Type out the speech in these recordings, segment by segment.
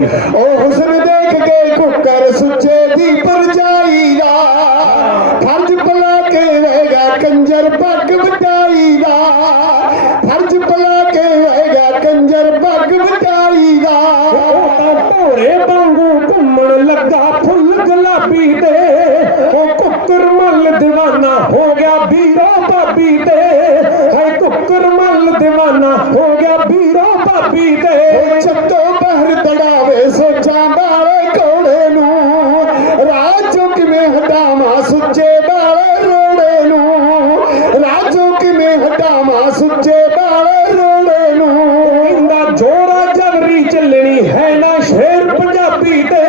ਉਹ ਹੁਸਨ ਦੇਖ ਕੇ ਕੁੱਕਰ ਸੁੱਚੇ ਦੀ ਪਰਜਾਈ ਦਾ। ਫਰਜ਼ ਭਲਾ ਕੇ ਰਹੇਗਾ ਕੰਜਰ ਪੱਗ ਵਟਾਈ ਦਾ। ਫਰਜ਼ ਪਲਾ ਕੇ ਰਹੇਗਾ ਕੰਜਰ ਪੱਗ ਵਟਾਈ ਦਾ। ਉਹ ਢੋਰੇ ਵਾਂਗੂ ਘੁੰਮਣ ਲੱਗਾ ਫੁੱਲ ਗੁਲਾਬੀ ਤੇ। ਉਹ ਕੁੱਕਰ ਮੱਲ دیਵਾਨਾ ਹੋ ਗਿਆ ਵੀਰਾ ਬਾਬੀ ਤੇ। ਹੋ ਗਿਆ ਵੀਰੋ ਭਾਬੀ ਦੇ। ਚੱਤੋ ਬਹਿਰ ਦੜਾਵੇ ਸੋਚਾਂ ਵਾਲੇ ਕੋਲੇ ਨੂੰ। ਰਾਜੋ ਕਿਵੇਂ ਹਟਾਵਾਂ ਸੁੱਚੇ ਵਾਲੇ ਰੋੜੇ ਨੂੰ? ਰਾਜੋ ਕਿਵੇਂ ਹਟਾਵਾਂ ਸੁੱਚੇ ਵਾਲੇ ਰੋੜੇ ਨੂੰ? ਕਹਿੰਦਾ ਜੋੜਾ ਜਵਰੀ ਚੱਲਣੀ ਹੈ ਨਾ ਸ਼ੇਰ ਪੰਜਾਬੀ ਤੇ।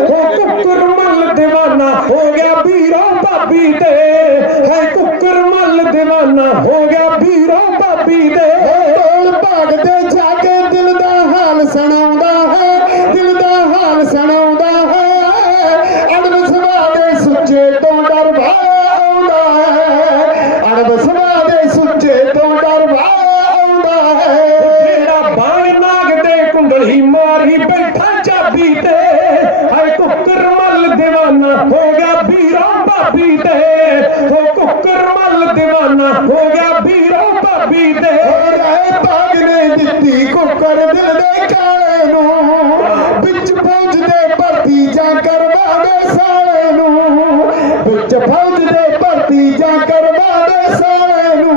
ਹੋ ਕੁੱਕਰ ਮੱਲ دیਵਾਨਾ ਹੋ ਗਿਆ ਵੀਰੋ ਭਾਬੀ ਤੇ। ਹੈ ਕੁੱਕਰ ਮੱਲ دیਵਾਨਾ ਹੋ ਗਿਆ ਵੀਰੋ ਭਾਬੀ ਦੇ ਜਾਗਦੇ ਜਾਗੇ ਦਿਲ ਦਾ ਹਾਲ ਸੁਣਾਉਂਦਾ ਹੈ ਦਿਲ ਦਾ ਹਾਲ ਸੁਣਾਉਂਦਾ ਹੈ ਅੜਬ ਸੁਭਾ ਦੇ ਸੁੱਚੇ ਤੋਂ ਡਰ ਭਾਉਂਦਾ ਹੈ ਅੜਬ ਸੁਭਾ ਦੇ ਸੁੱਚੇ ਤੋਂ ਡਰ ਭਾਉਂਦਾ ਹੈ ਜਿਹੜਾ ਬਾਣ ਨਾਗ ਦੇ ਕੁੰਡਲ ਹੀ ਮਾਰੀ ਬੈਠਾ ਚਾਬੀ ਤੇ ਹਾਏ ਕੁੱਕਰ ਮੱਲ دیਵਾਨਾ ਹੋ ਗਿਆ ਵੀਰਾਂ ਭਾਬੀ ਤੇ ਹੋ ਕੁੱਕਰ ਮੱਲ دیਵਾਨਾ ਹੋ ਗਿਆ ਵੀਰਾਂ ਭਾਬੀ ਤੇ ਦੇ ਸਾਲੇ ਨੂੰ। ਵਿੱਚ ਫੌਜ ਦੇ ਭਰਤੀ ਜਾਂ ਕਰਵਾ ਦੇ ਸਾਲੇ ਨੂੰ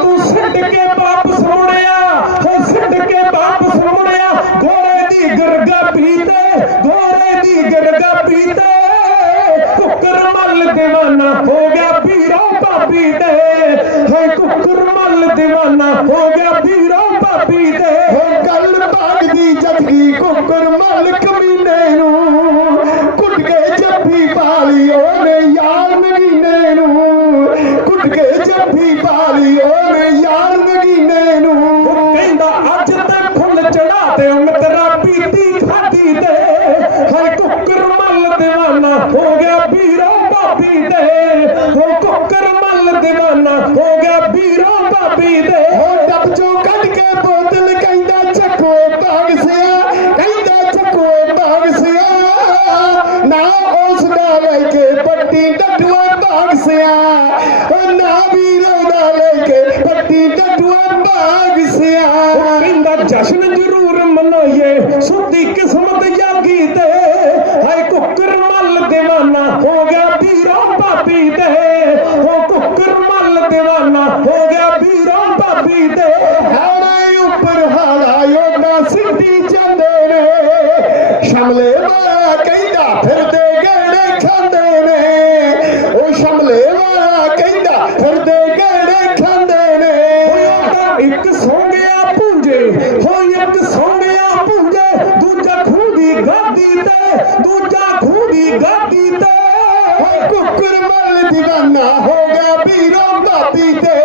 ਤੂੰ ਛੱਡ ਕੇ ਵਾਪਸ ਮੁੜਿਆ ਹੋ ਛੱਡ ਕੇ ਵਾਪਸ ਮੁੜਿਆ ਗੋਰੇ ਦੀ ਗਰਗਾ ਪੀਤੇ ਗੋਰੇ ਦੀ ਗਰਗਾ ਪੀਤੇ ਕੁੱਕਰ ਮੱਲ دیਵਾਨਾ ਹੋ ਗਿਆ ਵੀਰਾ ਭਾਬੀ ਜੱਫੀ ਪਾ ਲਈ ਓਏ ਯਾਰ ਮਦੀਨੇ ਨੂੰ। ਉਹ ਕਹਿੰਦਾ, ਅੱਜ ਤੇ ਫੁੱਲ ਚੜਾ ਤੇ ਮਿੱਤਰਾ ਪੀਤੀ ਖਾਦੀ ਤੇ। ਹਾਏ, ਕੁੱਕਰ ਮੱਲ دیਵਾਨਾ ਹੋ ਗਿਆ ਵੀਰਾ ਬਾਬੀ ਦੇ ਹੋ ਕੁੱਕਰ ਮੱਲ دیਵਾਨਾ ਹੋ ਗਿਆ ਵੀਰਾ ਬਾਬੀ ਦੇ ਡੱਡੂਆ ਭਾਗ ਸਿਆ ਉਹ ਕਹਿੰਦਾ ਜਸ਼ਨ ਜ਼ਰੂਰ ਮਨਾਈਏ ਸੁੱਤੀ ਕਿਸਮਤ ਜਾਗੀ ਤੇ ਹਾਏ ਕੁੱਕਰ ਮੱਲ دیਵਾਨਾ ਹੋ ਗਿਆ ਵੀਰਾ ਭਾਬੀ ਖੂਦੀ ਗਾਦੀ ਤੇ। ਕੁੱਕਰ ਮੱਲ دیਵਾਨਾ ਹੋ ਗਿਆ ਵੀਰੋ ਬਾਤੀ ਤੇ।